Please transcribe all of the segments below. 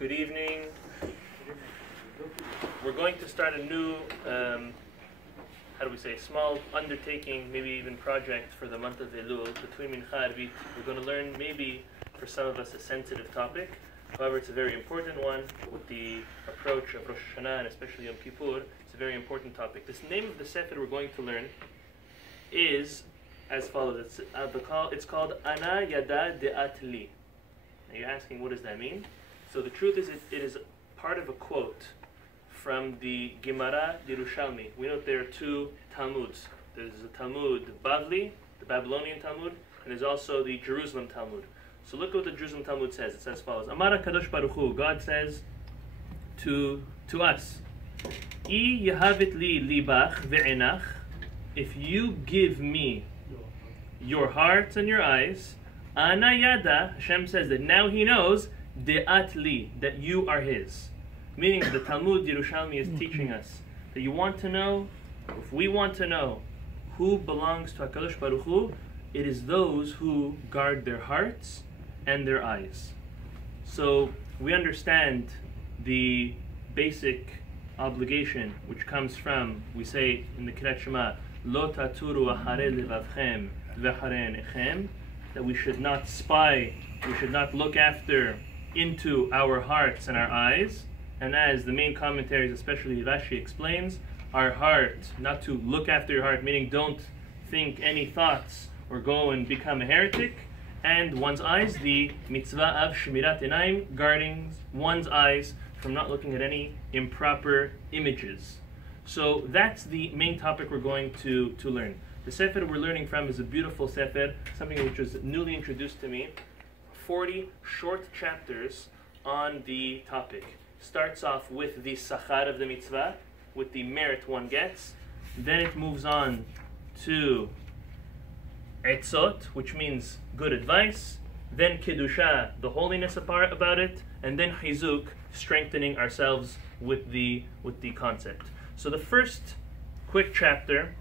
Good evening. We're going to start a new, small undertaking, maybe even project for the month of Elul. Between Mincha and Arvit, we're going to learn maybe, for some of us, a sensitive topic. However, it's a very important one with the approach of Rosh Hashanah and especially Yom Kippur. It's a very important topic. This name of the Sefer we're going to learn is as follows. It's called Ana Yada De'at Li. Now you're asking, what does that mean? So the truth is, it is part of a quote from the Gemara Yerushalmi. We know there are two Talmuds. There's the Talmud Bavli, the Babylonian Talmud, and there's also the Jerusalem Talmud. So look what the Jerusalem Talmud says. It says as follows: Amar Kadosh Baruch Hu, God says to us, I yahavit li libach ve'enach, if you give me your hearts and your eyes, Ana Yada, Hashem says that now He knows, De'at li, that you are His. Meaning the Talmud Yerushalmi is teaching us that you want to know, if we want to know who belongs to HaKadosh Baruch Hu, it is those who guard their hearts and their eyes. So we understand the basic obligation which comes from, we say in the Kirat Shema, Lo taturu acharei levavchem v'acharei einechem, that we should not spy, we should not look after into our hearts and our eyes. And as the main commentaries, especially Rashi, explains, our heart, not to look after your heart, meaning don't think any thoughts or go and become a heretic. And one's eyes, the mitzvah of Shemirat Enayim, guarding one's eyes from not looking at any improper images. So that's the main topic we're going to learn. The Sefer we're learning from is a beautiful Sefer, something which was newly introduced to me. 40 short chapters on the topic. Starts off with the sachar of the mitzvah, with the merit one gets. Then it moves on to etzot, which means good advice. Then kedusha, the holiness about it. And then chizuk, strengthening ourselves with the concept. So the first quick chapter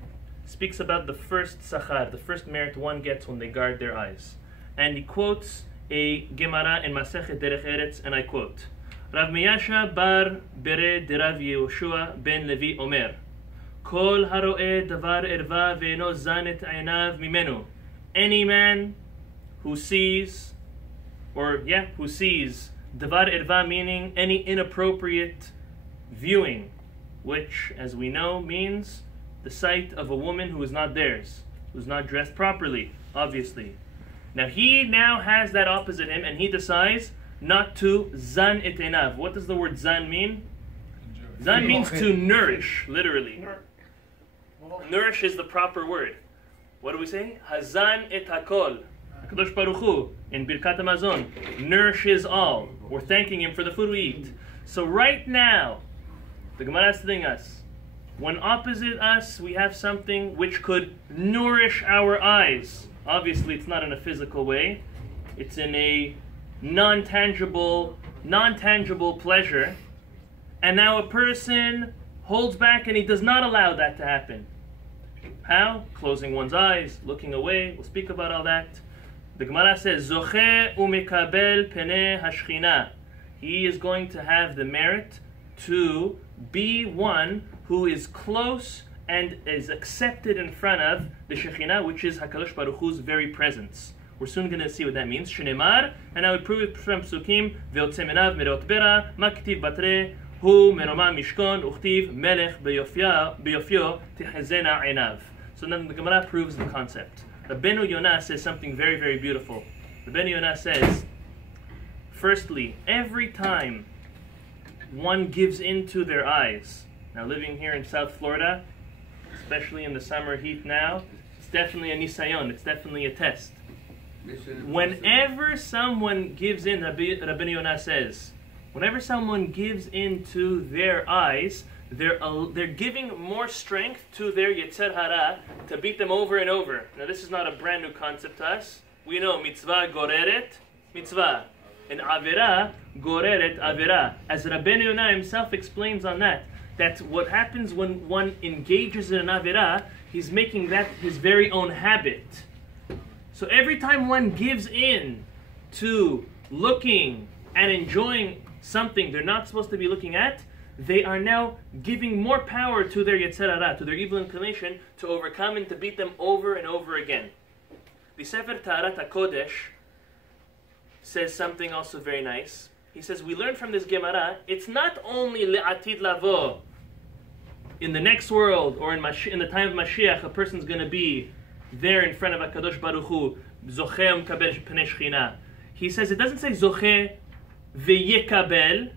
speaks about the first sachar, the first merit one gets when they guard their eyes. And he quotes a Gemara in Masechet Derech Eretz, and I quote, Rav Meyasha bar bere de Rav Yehoshua ben Levi omer, Kol haro'eh davar erva ve'eno zanet einav mimenu. Any man who sees davar erva, meaning any inappropriate viewing, which, as we know, means the sight of a woman who is not theirs, who's not dressed properly, obviously. Now he now has that opposite him, and he decides not to zan et enav. What does the word zan mean? Zan means to nourish, literally. Nourish is the proper word. What do we say? Hazan et hakol. HaKadosh Baruch Hu, in Birkat HaMazon, nourishes all. We're thanking Him for the food we eat. So right now, the Gemara is telling us, when opposite us, we have something which could nourish our eyes. Obviously, it's not in a physical way. It's in a non-tangible pleasure. And now a person holds back and he does not allow that to happen. How? Closing one's eyes, looking away. We'll speak about all that. The Gemara says, Zoche umekabel peneh hashchina. He is going to have the merit to be one who is close and is accepted in front of the Shekhinah, which is HaKadosh Baruch Hu's very presence. We're soon going to see what that means. Shneimar, and I would prove it from Psukim, Ve'otze menav merot bera, ma k'tiv batre, hu meroma mishkon, uchtiv melech beyofyo tichezena einav. So then the Gemara proves the concept. Rabbeinu Yonah says something very, very beautiful. Rabbeinu Yonah says, firstly, every time one gives into their eyes, now living here in South Florida, especially in the summer heat now, it's definitely a nisayon, it's definitely a test. Whenever someone gives in, Rabbeinu Yonah says, whenever someone gives into their eyes, they're giving more strength to their Yetzer Hara to beat them over and over. Now this is not a brand new concept to us. We know mitzvah goreret mitzvah, and avera goreret avera. As Rabbeinu Yonah himself explains on that what happens when one engages in an avera, he's making that his very own habit. So every time one gives in to looking and enjoying something they're not supposed to be looking at, they are now giving more power to their Yetzer Hara, to their evil inclination, to overcome and to beat them over and over again. The Sefer Taharat HaKodesh says something also very nice. He says, we learn from this Gemara, it's not only le'atid lavo, in the next world, or in the time of Mashiach, a person's going to be there in front of HaKadosh Baruch Hu, Zocheh u'mekabel pnei Shechina. He says, it doesn't say Zocheh ve'yekabel,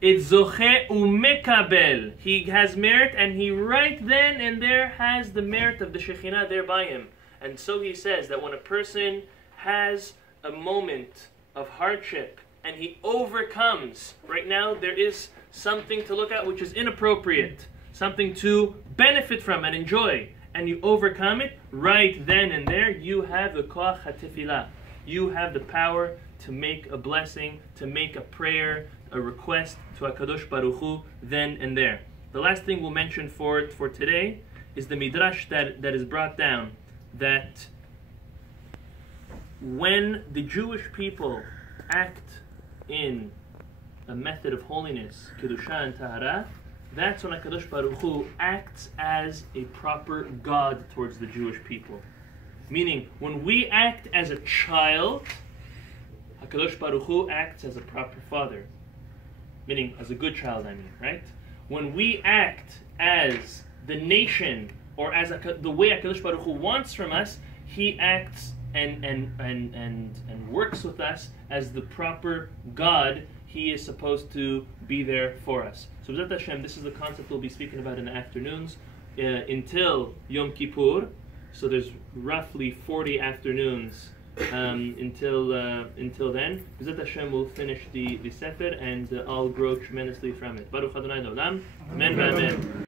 it's Zocheh u'mekabel. He has merit, and he right then and there has the merit of the Shekhinah there by him. And so he says that when a person has a moment of hardship, and he overcomes, right now there is something to look at which is inappropriate, something to benefit from and enjoy, and you overcome it, right then and there, you have the koach hatefillah. You have the power to make a blessing, to make a prayer, a request to HaKadosh Baruch Hu then and there. The last thing we'll mention for today is the midrash that is brought down, that when the Jewish people act in a method of holiness, Kedusha and Tahara, that's when HaKadosh Baruch Hu acts as a proper God towards the Jewish people. Meaning, when we act as a child, HaKadosh Baruch Hu acts as a proper father. Meaning, as a good child, I mean, right? When we act as the nation, or as the way HaKadosh Baruch Hu wants from us, He acts and works with us as the proper God. He is supposed to be there for us. So B'ezrat Hashem, this is the concept we'll be speaking about in the afternoons until Yom Kippur. So there's roughly 40 afternoons until then. B'ezrat Hashem will finish the Sefer, and I'll grow tremendously from it. Baruch Adonai L'olam. Amen. Amen.